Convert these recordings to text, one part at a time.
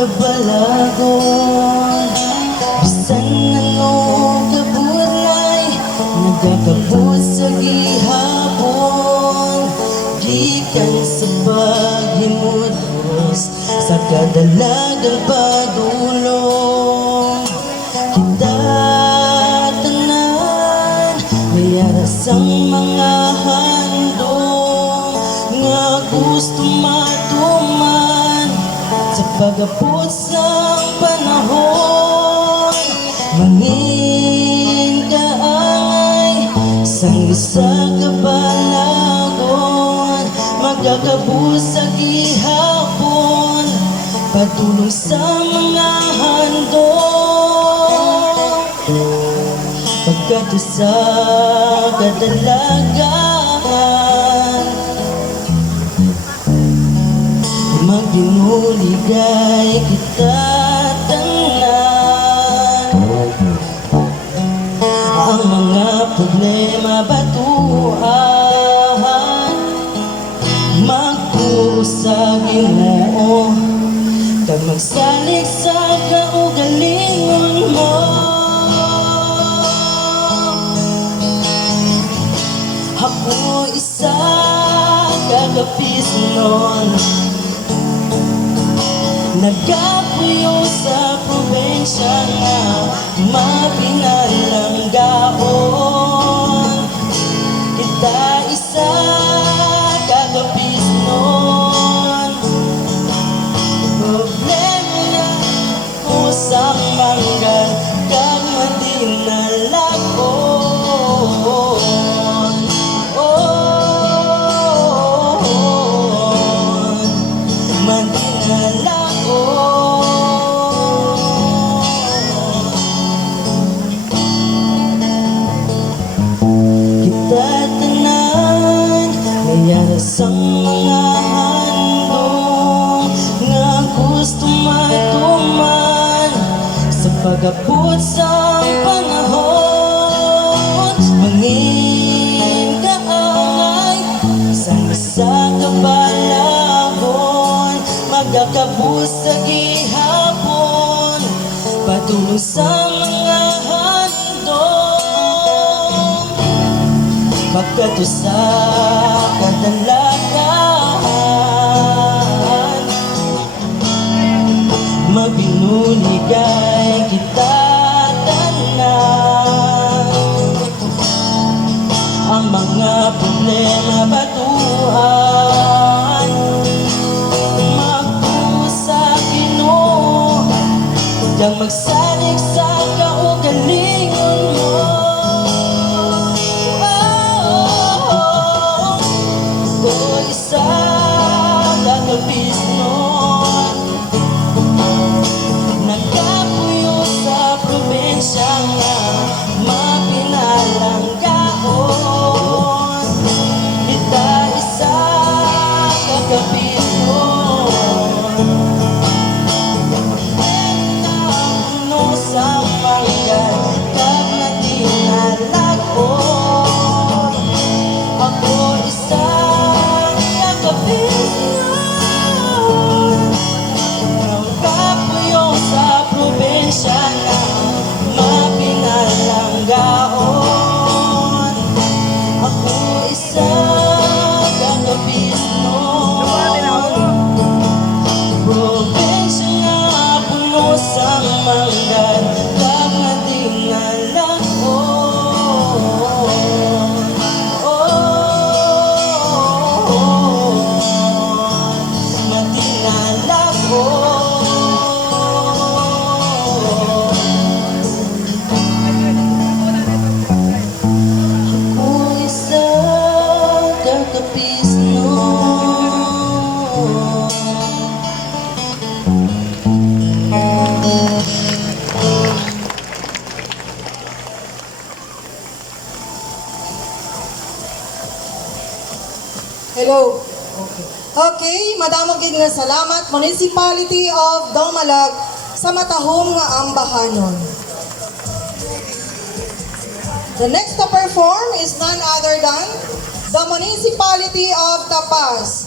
kabalagon. Bisan ano kabulay, nagkakabot sa gihapon. Gikan sa paghimudros sa kadalagang pagulong. Kita tanan, mayaras ang mga handong nga gusto matuman sa pagabot sang panahon. Mangin kaangay sang isa kabalagon, magkakabot sa gihapon, patulong sa mga handong. Pagkato sa kadalagan, magdinuligay kita tanan. Ang mga problema batuhan, magturo sa Ginoo, kag magsalig sa kaugalingon mo. Ako isa kagapisnon, nagapuyo sa probensya nga mapinalang gaon. Kita isa kagapisnon, problema na usang manggan kag madinalakon. Ang mga handong nga gusto matuman sa pag-abot sa panahon. Mangin kaangay sa isa kabalagon, magkakabot sa gihapon, patulong sa mga handong. Pagkato sa kadalagan, magbinuligay kita tanan. Ang mga problema batuhan, magtuo sa Ginoo, kag magsalig sa kaugalingon mo. Isa kagapisnon, nagkapuyo sa probensya nga mapinalang gaon. Kita isa kagapisnon, no sa manggan kag madinalakon. Ako isa nagkapuyo sa probensya na mapinalang gaon. Ako isa kagapisnon, probensya nga puno sang manggan kag madinalakon. Hello. Okay, madamo gid nga salamat Municipality of Dumalag sa matahom nga ambahanon. The next to perform is none other than the Municipality of Tapas.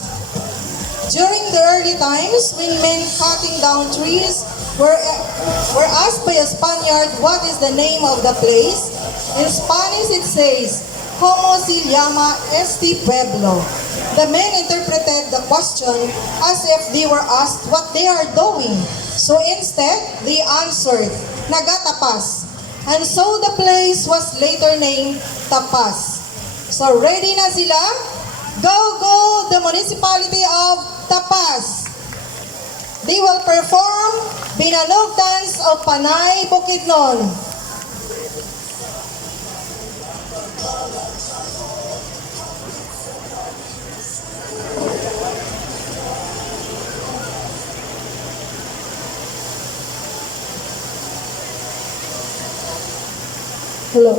During the early times, when men cutting down trees were asked by a Spaniard what is the name of the place, in Spanish it says, "Como se llama este pueblo?" The men interpreted the question as if they were asked what they are doing. So instead, they answered, "Nagatapas." And so the place was later named Tapas. So ready na sila? Go, go, the municipality of Tapas. They will perform Binalog Dance of Panay Bukidnon. Hello.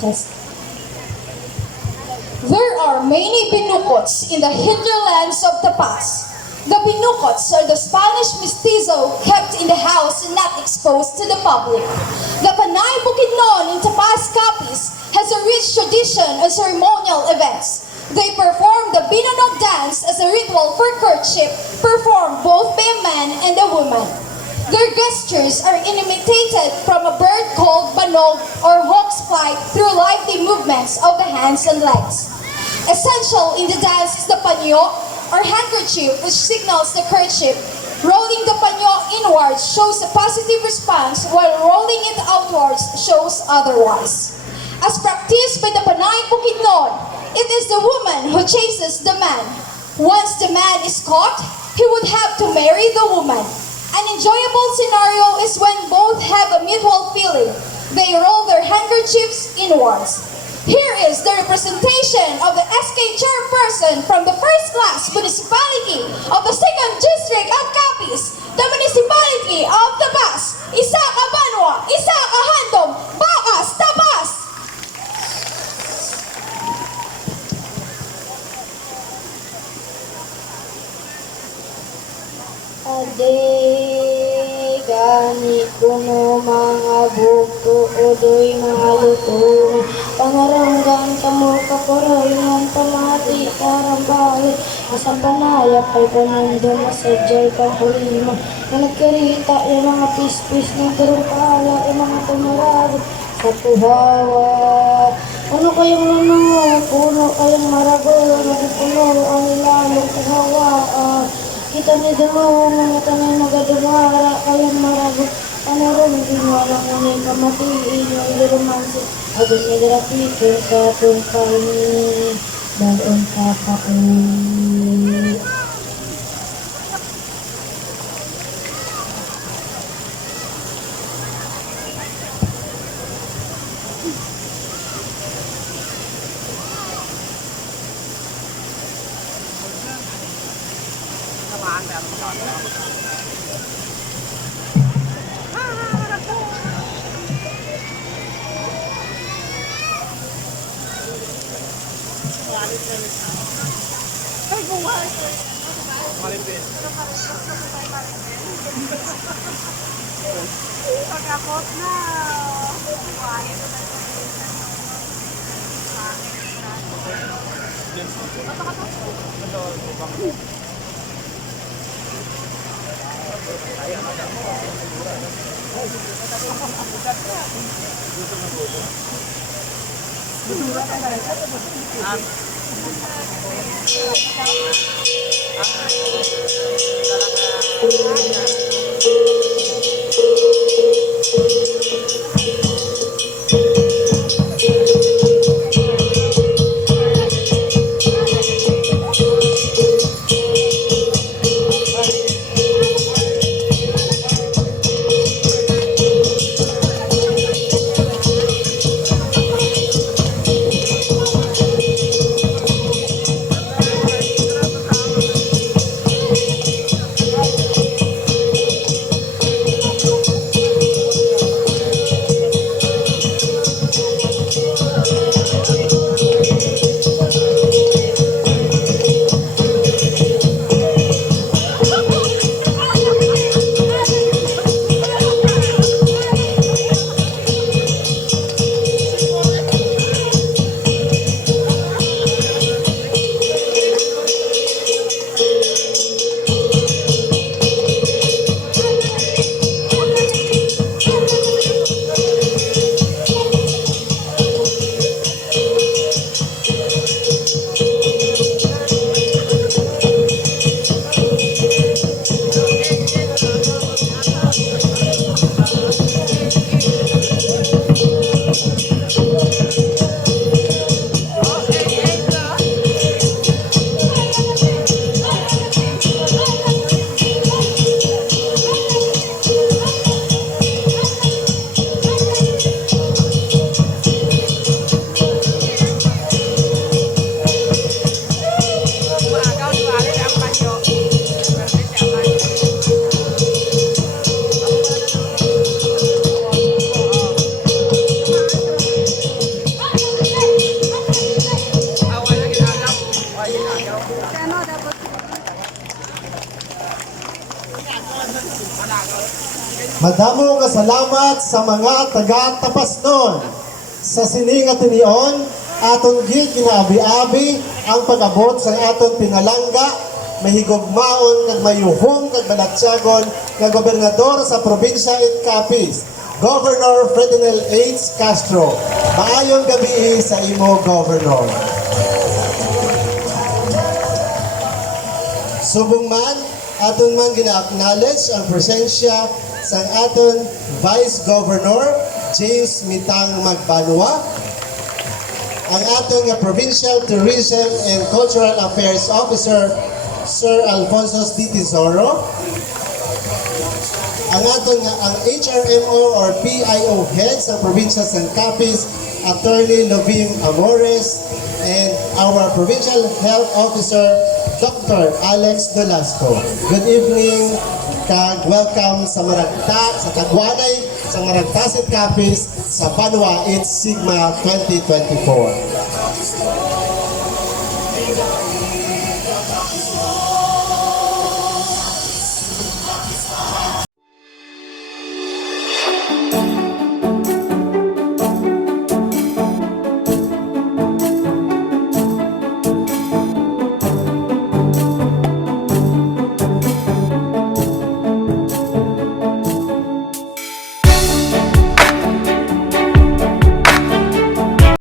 Test. There are many binukots in the hinterlands of Tapas. The binukots are the Spanish mestizo kept in the house and not exposed to the public. The Panay Bukidnon in Tapas, Capiz has a rich tradition of ceremonial events. They perform the Binanog dance as a ritual for courtship, performed both by a man and a woman. Their gestures are imitated from a bird called banog or hawk's flight through lively movements of the hands and legs. Essential in the dance is the panyo or handkerchief, which signals the courtship. Rolling the panyo inwards shows a positive response, while rolling it outwards shows otherwise. As practiced by the Panay Bukidnon, it is the woman who chases the man. Once the man is caught, he would have to marry the woman. An enjoyable scenario is when both have a mutual feeling. They roll their handkerchiefs inwards. Here is the representation of the SK chairperson from the first class municipality of the 2nd district of Capiz, the municipality of Tapas, Isaka Banwa, Isaka Handom, Bakas, Tapas. Ade gani kuno mga bukto odoy mga luto pangaranggan kamo kaporalingan pamati karambali asang panayap ay panando masadyay pahulima na nagkarita yung mga pispis ng turungkala yung mga tumarado sa puhawa. Ano kayong ano, puno kayong maragol, nagpuno ang ilalong puhawaan. Kita ni demo mga tanay nagadumara kayang marago panarong di mo alam ngunay kamatiin yung iluromansi agad niya grafike sa tungkal ni dalon kapakul. Madamo nga salamat sa mga taga-Tapasnon. Sa sining at tinion, aton gil kinaabi-abi ang pag-abot sa aton pinalangga, mahigugmaon kag mayuhong kag balatsyagon nga gobernador sa probinsya it Capiz, Governor Ferdinand H. Castro. Maayong gabi sa imo, Governor. Subong man, aton man gina-acknowledge ang presensya sa aton Vice Governor James Mitang Magbanua, ang aton nga Provincial Tourism and Cultural Affairs Officer Sir Alfonso D. Tesoro, ang aton nga ang HRMO or PIO head sa probinsya sa Capiz, Attorney Loving Amores, and our Provincial Health Officer Dr. Alex Dolasco. Good evening, kag welcome sa Maragta, sa Kagwanay, sa Maragtasit Capiz, sa Banwa It's Sigma 2024.